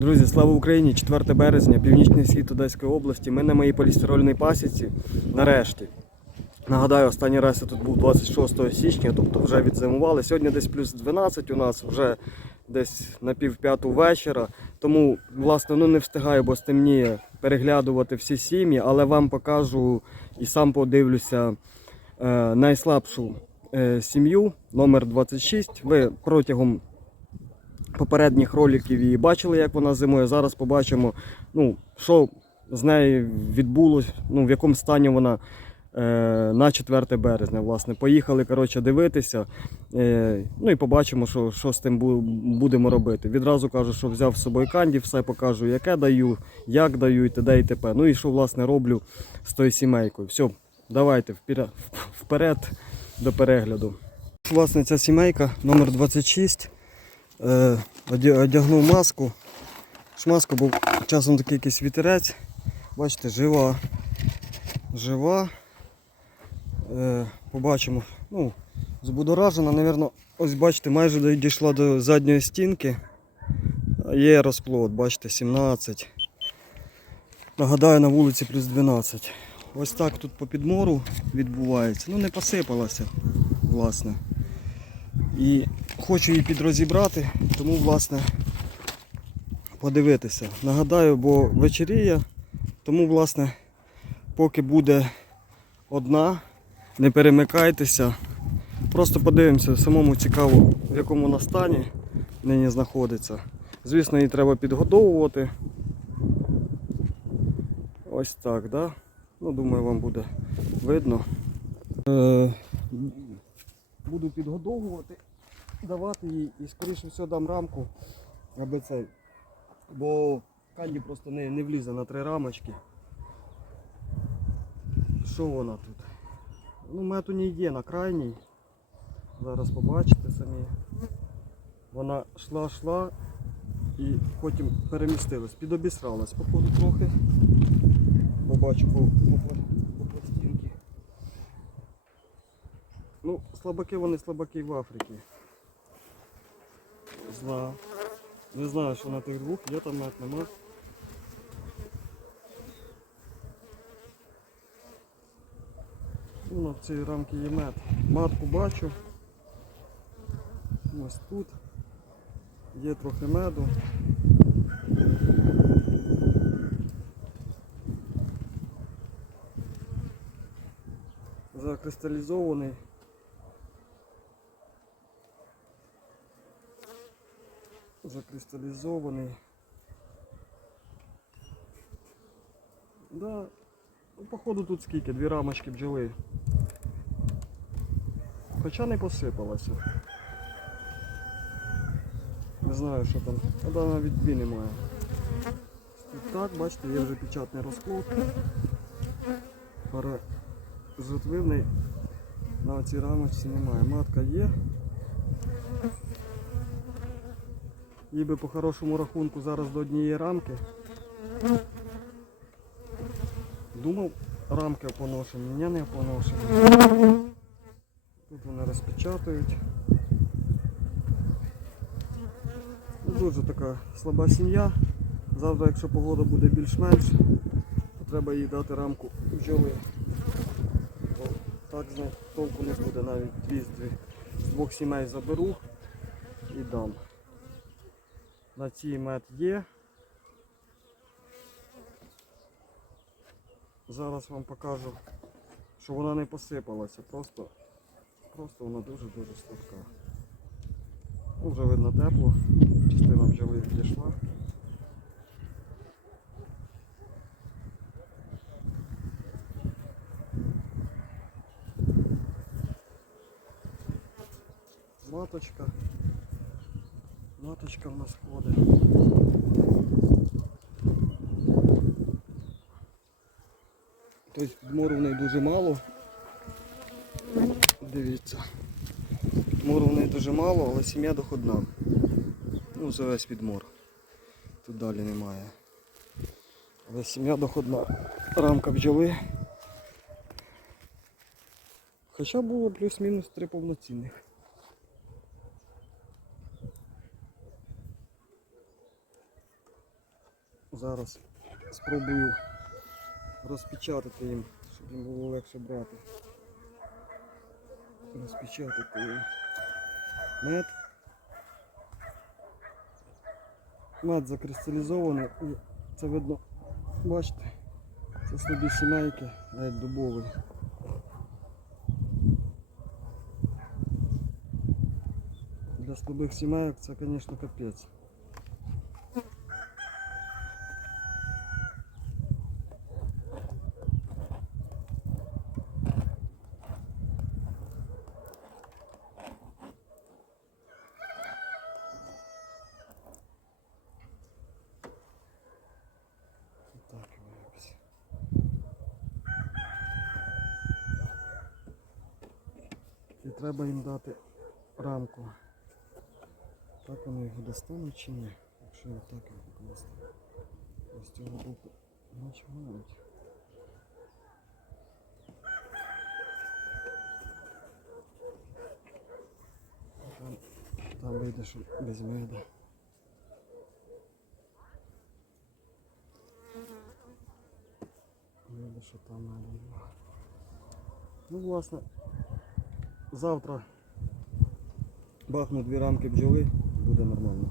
Друзі, слава Україні! 4 березня, північний схід Одеської області. Ми на моїй полістирольній пасіці. Нарешті. Нагадаю, останній раз я тут був 26 січня, тобто вже відзимували. Сьогодні десь плюс 12 у нас, вже десь на пів п'яту вечора. Тому, власне, ну не встигаю, бо стемніє переглядувати всі сім'ї, але вам покажу і сам подивлюся е, найслабшу е, сім'ю, номер 26. Ви протягом попередніх роликів її бачили, як вона зимує. Зараз побачимо, ну, що з нею відбулось, ну, в якому стані вона е, на 4 березня. Власне. Поїхали коротше, дивитися. Е, ну і побачимо, що, що з тим будемо робити. Відразу кажу, що взяв з собою канді, все покажу, яке даю, як даю і т.д. і т.п. Ну і що власне роблю з тою сімейкою. Все, давайте вперед, до перегляду. Власне, ця сімейка номер 26 е, оді- одягнув маску. Шмаску був часом такий якийсь вітерець. Бачите, жива. Жива. Е, побачимо. Ну, збудоражена, напевно, ось бачите, майже дійшла до задньої стінки. Є розплод, бачите, 17. Нагадаю, на вулиці плюс 12. Ось так тут по підмору відбувається. Ну не посипалося, власне. І хочу її підрозібрати, тому власне подивитися. Нагадаю, бо вечеріє, тому власне, поки буде одна, не перемикайтеся. Просто подивимося, самому цікаво, в якому вона стані нині знаходиться. Звісно, її треба підгодовувати. Ось так, да? Ну, думаю, вам буде видно. Е, буду підгодовувати, давати їй і скоріше всього дам рамку, аби це. Бо канді просто не, не влізе на три рамочки. Що вона тут? Ну, мед у ній є на крайній. Зараз побачите самі. Вона йшла, йшла і потім перемістилась. Підобісралась, походу, трохи. Побачу по, по, по пластинці. Ну, слабаки вони слабаки в Африці. Зла. Не знаю, що на тих двох, є там мед, нема. Ну, на цій рамці є мед. Матку бачу. Ось тут. Є трохи меду. Закристалізований. Закристалізований. Да. Ну, походу тут скільки? Дві рамочки бджоли. Хоча не посипалося. Не знаю, що там. А да, навіть дві немає. Тут так, бачите, є вже печатний розклад. Пара жертвивний на цій рамочці немає. Матка є. Їй би по хорошому рахунку зараз до однієї рамки. Думав, рамки опоношені, ні, не опоношені. Тут вони розпечатують. Ну, Дуже така слаба сім'я. Завтра, якщо погода буде більш-менш, то треба їй дати рамку бджоли. Так толку не буде навіть дві- з двох сімей заберу і дам. На цій мед є. Зараз вам покажу, що вона не посипалася, просто, просто вона дуже-дуже слабка. Ну, вже видно тепло, частина бджоли відійшла. Маточка. Маточка в нас ходить. Тобто мору в неї дуже мало. Дивіться. Мору в неї дуже мало, але сім'я доходна. Ну, це весь підмор. Тут далі немає. Але сім'я доходна. Рамка бджоли. Хоча було плюс-мінус три повноцінних. Зараз спробую розпечатати їм, щоб їм було легше брати. Розпечатати мед. Мед закристалізований і це видно, бачите, це слабі сімейки, навіть дубовий. Для слабих сімейок це, звісно, капець. Так, якось. І треба їм дати рамку. Так вони його достануть чи ні? Якщо я так його покласти. Ось цього боку наче мають. Там, там вийде, що без меда. Вийде, що там наліво. Ну, власне, завтра бахну дві рамки бджоли, буде нормально.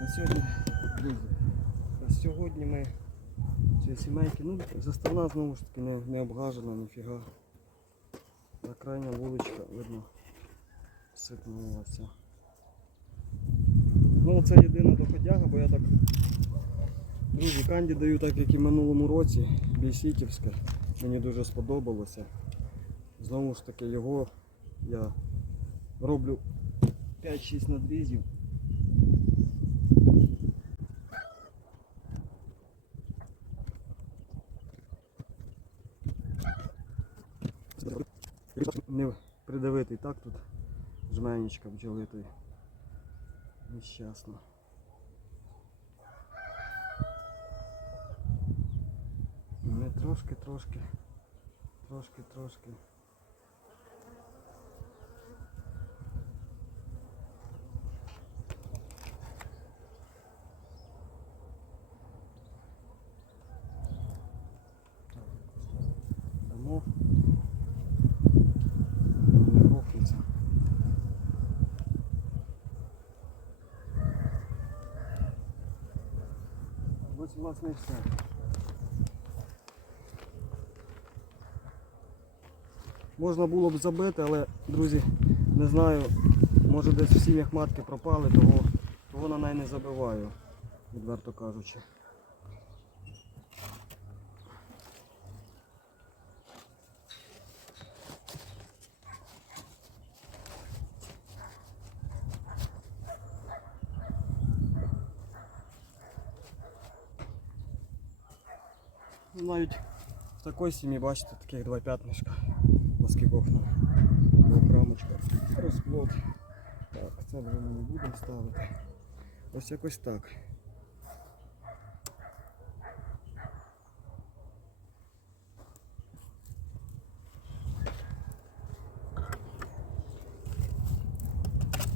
На сьогодні, друзі, на сьогодні ми ці сімейки, ну, заставна знову ж таки не, не обгажена, ніфіга. Та крайня вуличка, видно, сипнулася. Ну це єдина доходяга, бо я так, друзі, канді даю так, як і минулому році, бійсіківське. Мені дуже сподобалося. Знову ж таки, його я роблю 5-6 надрізів. Не придавитий так тут жменечка бджолитої. Нещасно. Не трошки, трошки, трошки, трошки. Дамо. Не грохнеться. Ось власне і все. Можна було б забити, але, друзі, не знаю, може десь в сім'ях матки пропали, того, того на неї не забиваю, відверто кажучи. Навіть в такій сім'ї, бачите, таких два п'ятнишка. Наскільки нам рамочка. Розплод. Так, це вже ми не будемо ставити. Ось якось так.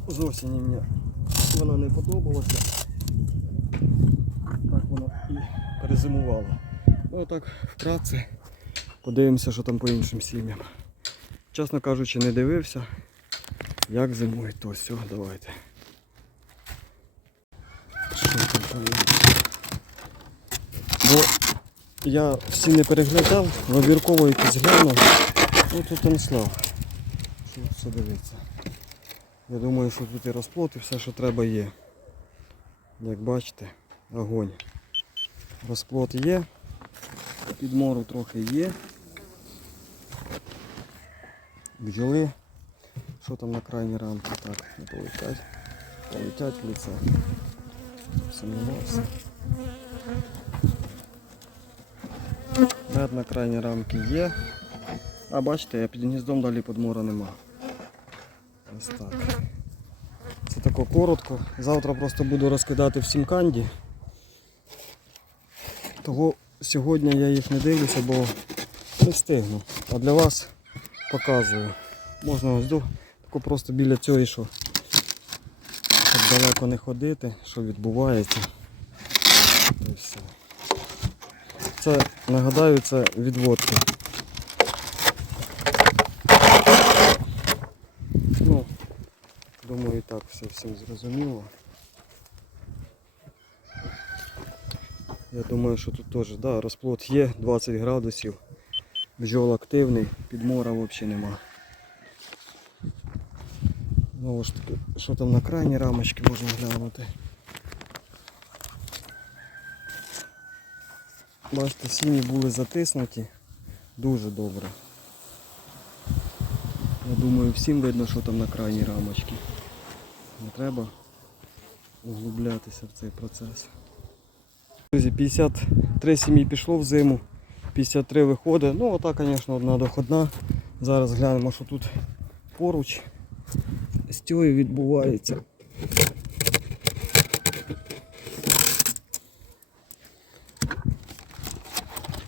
З осені мені вона не подобалася. Так вона і перезимувала. Ну так, вкратце. Подивимося, що там по іншим сім'ям. Чесно кажучи, не дивився, як зимують, то все, давайте. Що там по? Бо я всі не переглядав, вибірково якийсь глянув. Ну тут анслав. Що тут все дивиться. Я думаю, що тут і розплод, і все, що треба є. Як бачите, огонь. Розплод є. Підмору трохи є. Бджоли. Що там на крайній рамці? Так, не полетять. Полетять в лице. Сумнівався. На крайній рамці є. А бачите, я під гніздом далі подмора нема. Ось так. Це тако коротко. Завтра просто буду розкидати всім канді. Того сьогодні я їх не дивлюся, бо не встигну. А для вас показую. Можна ось до тако просто біля цього, що щоб далеко не ходити, що відбувається. Все. це, нагадаю, це відводки. Ну, думаю, і так все, все зрозуміло. Я думаю, що тут теж да, розплод є 20 градусів. Бджол активний, підмора взагалі нема. Знову ж таки, що там на крайній рамочці можна глянути. Бачите, сім'ї були затиснуті дуже добре. Я думаю, всім видно, що там на крайній рамочці. Не треба углублятися в цей процес. Друзі, 53 сім'ї пішло в зиму, 53 виходить. Ну, ота, звісно, одна доходна. Зараз глянемо, що тут поруч з тією відбувається.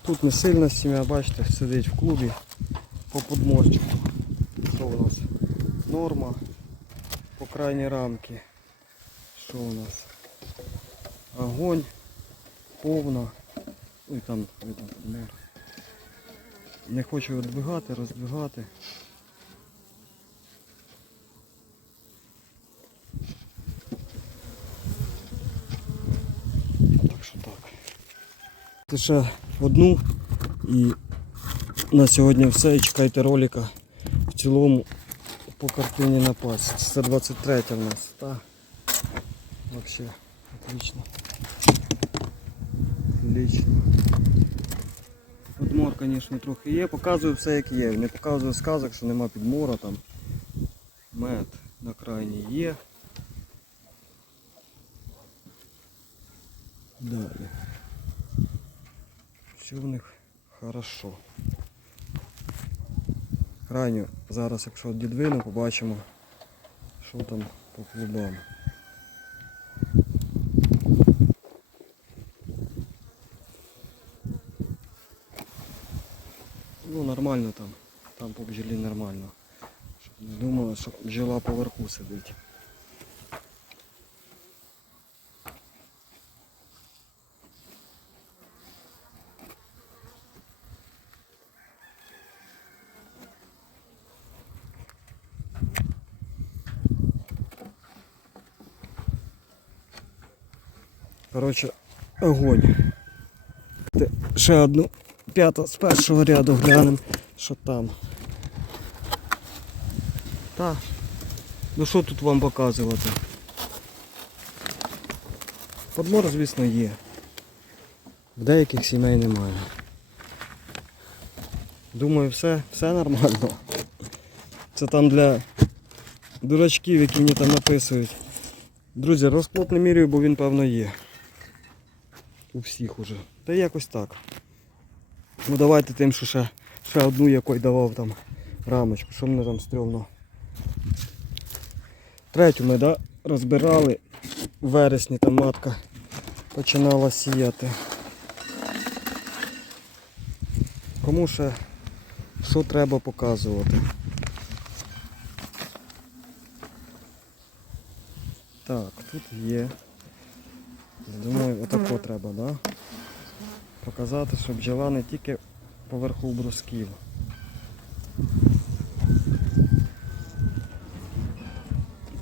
Тут не сильна сім'я, бачите, сидить в клубі по подморчику. Що у нас? Норма по крайній рамки. Що у нас? Огонь, повна. Ой, там видно подмор. Не хочу відбігати, роздвигати. Так що так. Лише одну і на сьогодні все. І чекайте ролика в цілому по картині на пас. Це 23 в нас. Та. Вообще отлично. Отлично. Подмор, звісно, трохи є. Показую все як є. Не показую сказок, що нема підмора там. Мед на крайній є. Далі. Все в них хорошо. Крайню зараз, якщо дідвину, побачимо, що там по клубам. Ну нормально там, там по бджолі нормально. Щоб не думали, що бджола поверху сидить. Коротше, огонь. Ще одну п'яту з першого ряду глянемо, що там. Та. Ну що тут вам показувати? Подмор, звісно, є. В деяких сімей немає. Думаю, все, все нормально. Це там для дурачків, які мені там написують. Друзі, розплод не міряю, бо він певно є. У всіх уже. Та якось так. Ну давайте тим, що ще, ще одну якой давав там рамочку, що мене там стрьомно. Третю ми да, розбирали в вересні там матка починала сіяти. Кому ще що треба показувати? Так, тут є. Думаю, отако треба, да? Показати, що бджола не тільки поверху брусків.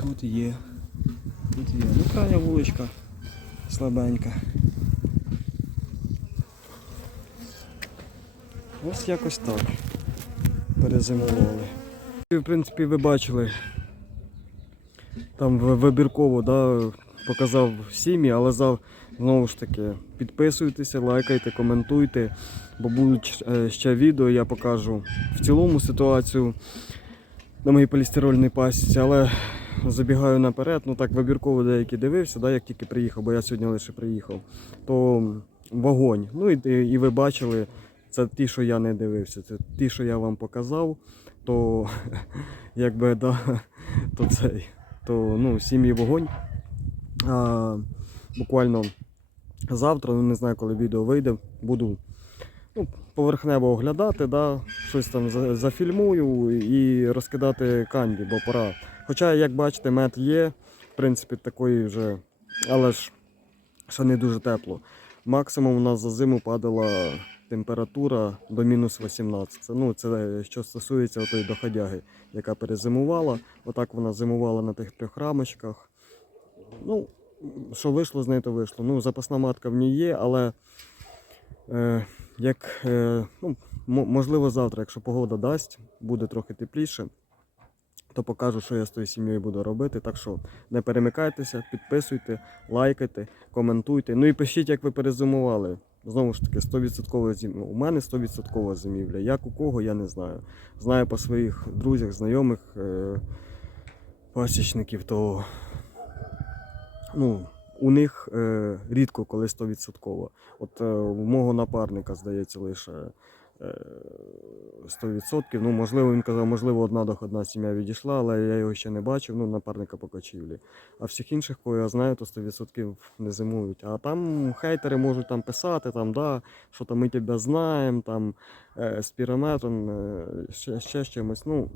Тут є. Тут є. Ну крайня вуличка слабенька. Ось якось так. Перезимували. В принципі, ви бачили, там ви- вибірково да, показав сім'ї, але зав, знову ж таки підписуйтеся, лайкайте, коментуйте, бо будуть е, ще відео, я покажу в цілому ситуацію на моїй полістирольній пасіці, але забігаю наперед, ну так вибірково деякі дивився, да, як тільки приїхав, бо я сьогодні лише приїхав, то вогонь. Ну і, і ви бачили, це ті, що я не дивився, це ті, що я вам показав, то якби да, то цей, то ну, сім'ї вогонь. А, буквально завтра, ну не знаю, коли відео вийде, буду ну, поверхнево оглядати, да, щось там зафільмую і розкидати канді, бо пора. Хоча, як бачите, мед є, в принципі, такої вже, але ж ще не дуже тепло. Максимум у нас за зиму падала температура до мінус 18. Це, ну, це що стосується отої доходяги, яка перезимувала. Отак вона зимувала на тих трьох рамочках. Ну, що вийшло з неї, то вийшло. Ну, запасна матка в ній є, але е, як, е, ну, можливо, завтра, якщо погода дасть, буде трохи тепліше, то покажу, що я з тою сім'єю буду робити. Так що не перемикайтеся, підписуйте, лайкайте, коментуйте. Ну і пишіть, як ви перезимували. Знову ж таки, 100% зим... У мене 100% зимівля. Як у кого, я не знаю. Знаю по своїх друзях, знайомих е... пасічників, то ну, у них е... рідко коли 100%. От е... у мого напарника, здається, лише. е, 100%. Ну, можливо, він казав, можливо, одна доходна сім'я відійшла, але я його ще не бачив, ну, напарника по кочівлі. А всіх інших, кого я знаю, то 100% не зимують. А там хейтери можуть там писати, там, да, що там ми тебе знаємо, там е, з пірометром, е, ще, ще чимось. Ну,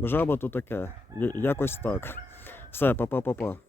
жаба то таке. Якось так. Все, па-па-па-па.